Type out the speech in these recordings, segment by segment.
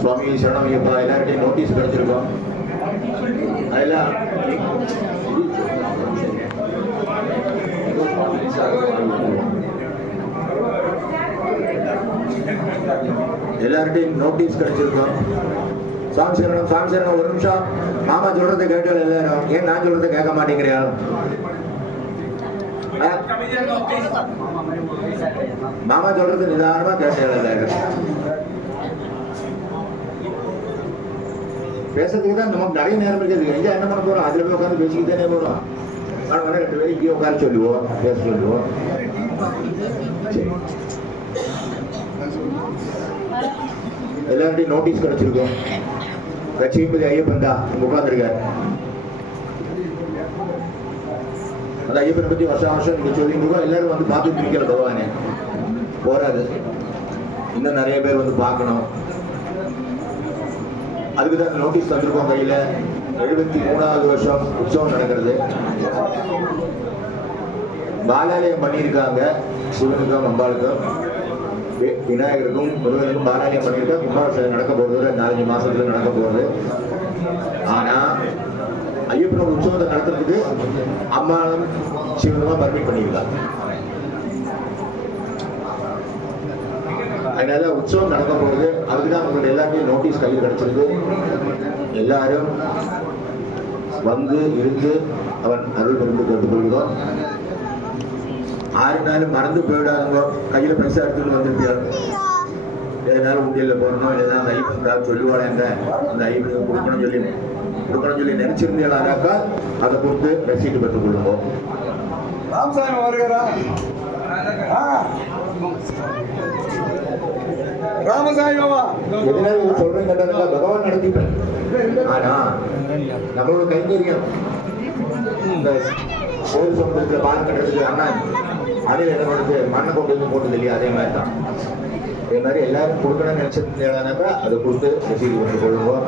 சுவாமி சரணம் ஐயப்பா. எல்லார்ட்டையும் நோட்டீஸ் கிடைச்சிருக்கோம். அதெல்லாம் எல்லார்ட்டையும் நோட்டீஸ் கிடைச்சிருக்கோம். சாமி சரணம், சாமி சரணம். ஒரு நிமிஷம், மாமா சொல்றதை கேட்டால் எல்லாரும் ஏன் நான் சொல்றதை கேட்க மாட்டேங்கிறியா? மாமா சொல்றது நிதானமா கேட்டால் எல்லாரும் பேசுறதுக்கு தான் நமக்கு நிறைய நேரம் இருக்குது. எங்க என்ன பண்ண போறோம்? அதுல போய் உட்காந்து பேசிக்கிட்டே போறோம். ஆனால் 2 பேரும் இங்கே உட்கார சொல்லுவோம், பேச சொல்லுவோம். எல்லார்ட்டையும் நோட்டீஸ் கிடைச்சிருக்கோம். லட்சுமிபதி ஐயப்பன் தான் உட்கார்ந்துருக்காரு. அந்த ஐயப்பனை பத்தி வருஷம் நீங்க சொல்லிட்டு இருக்கோம். எல்லாரும் வந்து பார்த்துட்டு இருக்கல பகவானே போறாரு. இன்னும் நிறைய பேர் வந்து பார்க்கணும். அதுக்கு தான் நோட்டீஸ் தந்திருக்கோம் கையில. 73வது வருஷம் உற்சவம் நடக்கிறது. பாலாலயம் பண்ணியிருக்காங்க. சிவனுக்கும் அம்பாளுக்கும் விநாயகருக்கும் முருகனுக்கும் பாலாலயம் பண்ணியிருக்கோம். கும்பாபிஷேகம் நடக்க போறது 4-5 மாசத்துல நடக்க போறது. ஆனா ஐயப்பனோட உற்சவத்தை நடத்துறதுக்கு அம்மாளும் சிவனும் பர்மிட் பண்ணியிருக்காங்க. அதனால உற்சவம் நடக்க போகுது. அதுக்குதான் உங்களுக்கு எல்லாத்தையும் நோட்டீஸ் கையில் கிடைச்சிருக்கு. எல்லாரும் வந்து இருந்து அவன் அருள் பெருந்து கேட்டுக்கொள்கிறோம். 6 நாள் மறந்து போயிடாதுங்க. கையில பைசா எடுத்துட்டு வந்துருப்பியாரு. எதனால உண்டியல்ல போடணும், இல்லைன்னா அந்த ஐப்பன் சொல்லுவாங்க, அந்த ஐப்பனுக்கு கொடுக்கணும்னு சொல்லி நினைச்சிருந்தீங்களாக்கா அதை கொடுத்து ரசீட்டு பெற்றுக் கொள்ளுவோம். ராமசாமி வருகிறா. ராமசாமி பாபா எதனால சொல்றேன் கேட்டாங்க, பகவான் நடத்திப்பேன். ஆனா நம்மளோட கைங்கரியம் இந்த கோயில் சமுதிரத்துல பாலம் கட்டுறதுக்கு அண்ணா அதில் என்ன பண்ணுறது, மண்ணை கொண்டு வந்து போட்டது இல்லையா? அதே மாதிரி தான். அதே மாதிரி எல்லாரும் கொடுக்கணும்னு நினைச்சிருந்தாக்கா அதை கொடுத்து ரசீது கொண்டு கொள்ளுவோம்.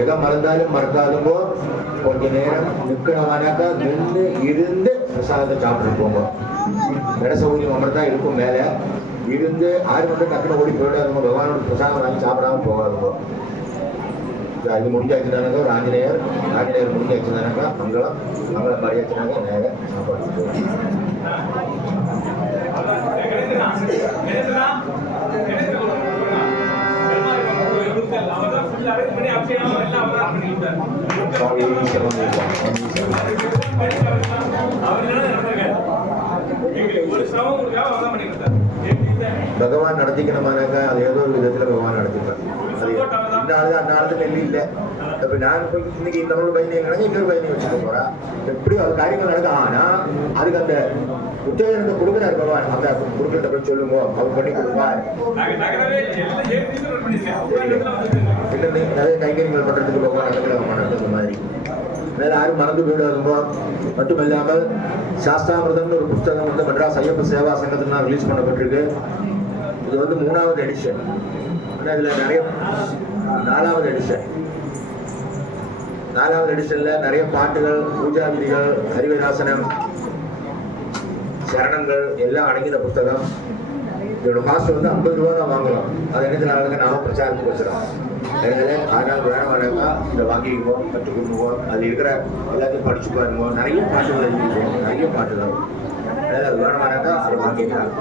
எதை மறந்தாலும் மறக்காதுங்கோ. கொஞ்ச நேரம் நிற்கணுமானாக்கா நின்று இருந்து பிரசாதத்தை சாப்பிட்டு போங்க. இட சௌகரியம் அமர்தான் தான் இருக்கும். மேலே இருந்து 6 மணி நேரம் டக்குனு ஓடி போயிடாதுங்க. பகவானோட பிரசாதம் வாங்கி சாப்பிடாம போகாதுங்க. இது முடிஞ்சாச்சுனாக்கா ஒரு ஆஞ்சநேயர் முடிஞ்சாச்சுனாக்கா மங்களம் மரியாச்சுனாக்கா நேரம் சாப்பாடு போகும். பகவான் நடத்திக்கணுமானாக்கா அது ஏதோ ஒரு விதத்துல பகவான் நடத்திப்பார். அந்த ஆளுக்கு நெல்லி இல்லை. இப்ப நான் போய் இன்னைக்கு நம்மளோட பையனை இன்னொரு பையனை வச்சுக்க போறா. எப்படி அது காரியங்கள் நடக்க. ஆனா அதுக்கு அந்த உத்தேஜனத்தை கொடுக்குறாரு பகவான். அந்த குடுக்கத்தை போய் சொல்லுங்க, அவர் பண்ணி கொடுப்பார். நிறைய கைங்கரியங்கள் பண்றதுக்கு பகவான் நடக்கிற மாதிரி வேற யாரும் மறந்து போயிடுவாருங்கோ. மட்டும் இல்லாமல் சாஸ்தாமிரதம்னு ஒரு புஸ்தகம் வந்து மெட்ராஸ் ஐயப்ப சேவா சங்கத்தில் நான் ரிலீஸ் பண்ணப்பட்டிருக்கு. இது வந்து 3வது எடிஷன். ஆனால் இதில் நிறைய 4வது எடிஷன். 4வது எடிஷன்ல நிறைய பாட்டுகள், பூஜா விதிகள், ஹரிவராசனம், சரணங்கள் எல்லாம் அடங்கின புத்தகம். இதோட காஸ்ட் வந்து 50 ரூபா தான் வாங்கலாம். அது என்னதுனால நாம பிரச்சாரத்துக்கு வச்சுறோம். அதனால வேணாக்கா இதை வாங்கிக்குவோம், கற்றுக்கொள்வோம். அது இருக்கிற எல்லாத்தையும் படிச்சு பாருங்க. நிறைய பாட்டுகள் எழுதிக்குவோம், நிறைய பாட்டுகள். அதாவது அது வேணாக்கா அதை வாங்கிக்கலாம்.